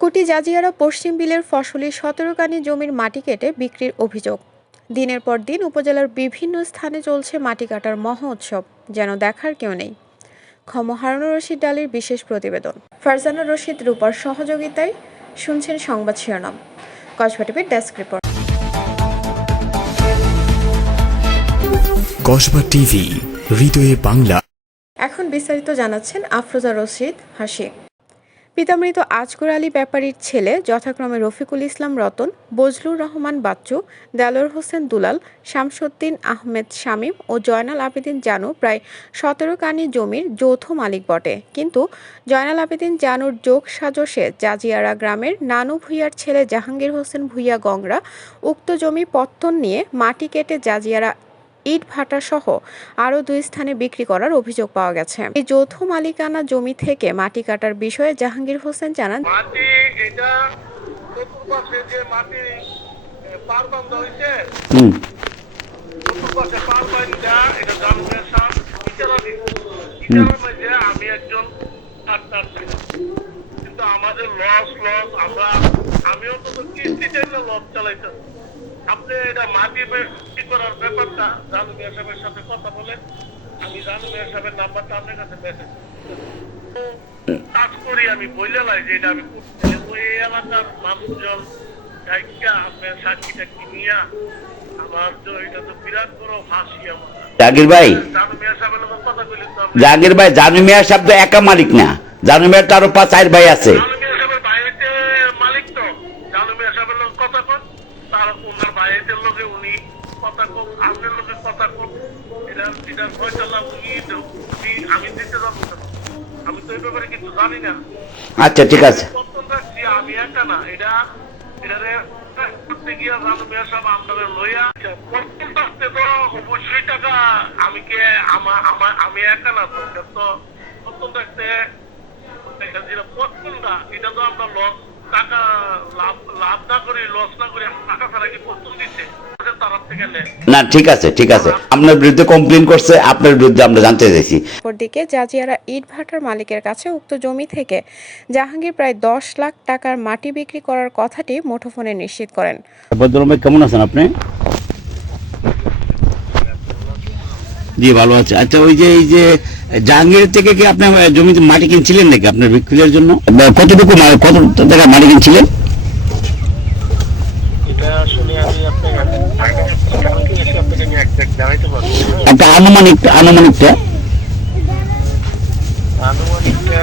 কুটি জাজিয়ারা পশ্চিম বিলের ফসলি সতেরোকানি জমির মাটি কেটে বিক্রির অভিযোগ। দিনের পর দিন উপজেলার বিভিন্ন স্থানে চলছে মাটি কাটার মহোৎসব যেন দেখার কেউ নেই। ক্ষম হারুনুর রশিদ ডালির বিশেষ প্রতিবেদন। ফারজানা রশিদ রূপার সহযোগিতায় শুনছেন সংবাদ শিরোনাম। কসবা টিভির ডেস্ক রিপোর্ট। কসবা টিভি হৃদয়ে বাংলা। এখন বিস্তারিত জানাচ্ছেন আফরোজা রশিদ হাসি পিতামৃত আজগর আলী ব্যাপারীর ছেলে যথাক্রমে রফিকুল ইসলাম রতন, বজলুর রহমান বাচ্চু দেলোর হোসেন দুলাল, শামসুদ্দিন আহমেদ শামীম ও জয়নাল আবেদিন জানু প্রায় সতেরো কানি জমির যৌথ মালিক বটে। কিন্তু জয়নাল আবেদিন জানুর যোগ সাজসে জাজিয়ারা গ্রামের নানু ভূঁইয়ার ছেলে জাহাঙ্গীর হোসেন ভূঁইয়া গংরা উক্ত জমি পত্তন নিয়ে মাটি কেটে জাজিয়ারা ইট ভাটা সহ আরও দুই স্থানে বিক্রি করার অভিযোগ পাওয়া গেছে। এই যৌথ মালিকানা জমি থেকে মাটি কাটার বিষয়ে জাহাঙ্গীর হোসেন জানান মাটি এটা চতুর্পাশে যে মাটি এ, হয়েছে চতুর্পাশে পার এটা জানুনের সাপ ইটারা দিচ্ছে আমি একজন ডাক্তার ছিলাম। কিন্তু আমাদের লস লস আমরা আমি অন্তত কিস্তিতে লস চালাইতাম। আপনি এটা মাটি বিক্রি করার ব্যাপারটা? জানু মিয়া সাহেবের সাথে কথা বলে আমি জানু মিয়া সাহেবের নাম্বারটা আপনার কাছে মেসেজ কাজ করি আমি বইলে লাই যে এটা আমি করতে ওই এলাকার মানুষজন গায়িকা আপনার সাক্ষী টাক্ষী নিয়া আমার তো এটা তো বিরাট বড় হাসি আমার। জাকির ভাই। জানু মিয়া সাহেবের কথা কইলে তো আপনি। ভাই জানু মিয়া সাহেব তো একা মালিক না। জানু মিয়ার তো আরও পাঁচ চার ভাই আছে জানু মিয়া সাহেবের বাইরেতে মালিক তো জানু মিয়া সাহেবের লোক কথা কন তার ওনার বাইরেতে লোকে উনি কথা কম আপনার লোকের কথা কম এটা এটা ফয়সালা উনি উনি আমি দিতে যাব কেন? আমি তো এই ব্যাপারে কিছু জানি না। আচ্ছা ঠিক আছে। আমি একা না এটা এটারে করতে গিয়া আপনাদের লইয়া তো অবশ্যই টাকা। আমি কে আমার আমার আমি একা না তো এটা থাকতে এটা যেটা প্রথমটা এটা তো আমরা লস। টাকা লাভ লাভ না করে লস না করে টাকা ছাড়া কি প্রস্তুত দিচ্ছে তার থেকে নেয় না ঠিক আছে ঠিক আছে। আপনার বিরুদ্ধে কমপ্লেন করছে আপনার বিরুদ্ধে আমরা জানতে চাইছি। অপরদিকে জাজিয়ারা ইট ভাটার মালিকের কাছে উক্ত জমি থেকে জাহাঙ্গীর প্রায় দশ লাখ টাকার মাটি বিক্রি করার কথাটি মুঠোফোনে নিশ্চিত করেন। ভদ্রমে কেমন আছেন আপনি? জি ভালো আছে। আচ্ছা ওই যে এই যে জাহাঙ্গীর থেকে কি আপনি জমিতে মাটি কিনছিলেন নাকি আপনার বিক্রির জন্য? কতটুকু কত টাকা মাটি কিনছিলেন? একটা আনুমানিক আনুমানিকটা। আনুমানিকটা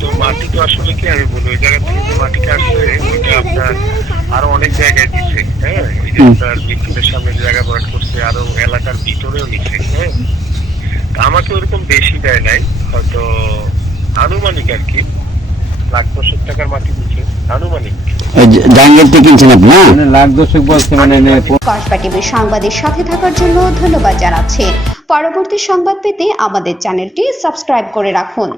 তো মাটি তো আসলে কি আমি বলি ওই জায়গা থেকে যে মাটিটা আসছে ওইটা আপনার আরও অনেক জায়গায় দিচ্ছে। আপনার বিদ্যুতের সামনে জায়গা ভরাট করছে আরও এলাকার ভিতরেও নিচ্ছে হ্যাঁ? আমাকে ওরকম বেশি দেয় নাই হয়তো আনুমানিক আর কি লাখ দশেক টাকার মাটি দিচ্ছে আনুমানিক। জাহাঙ্গীর থেকে কিনছেন আপনি না? লাখ দশেক বলছে মানে কসবা টিভির সংবাদের সাথে থাকার জন্য ধন্যবাদ জানাচ্ছি। পরবর্তী সংবাদ পেতে আমাদের চ্যানেলটি সাবস্ক্রাইব করে রাখুন।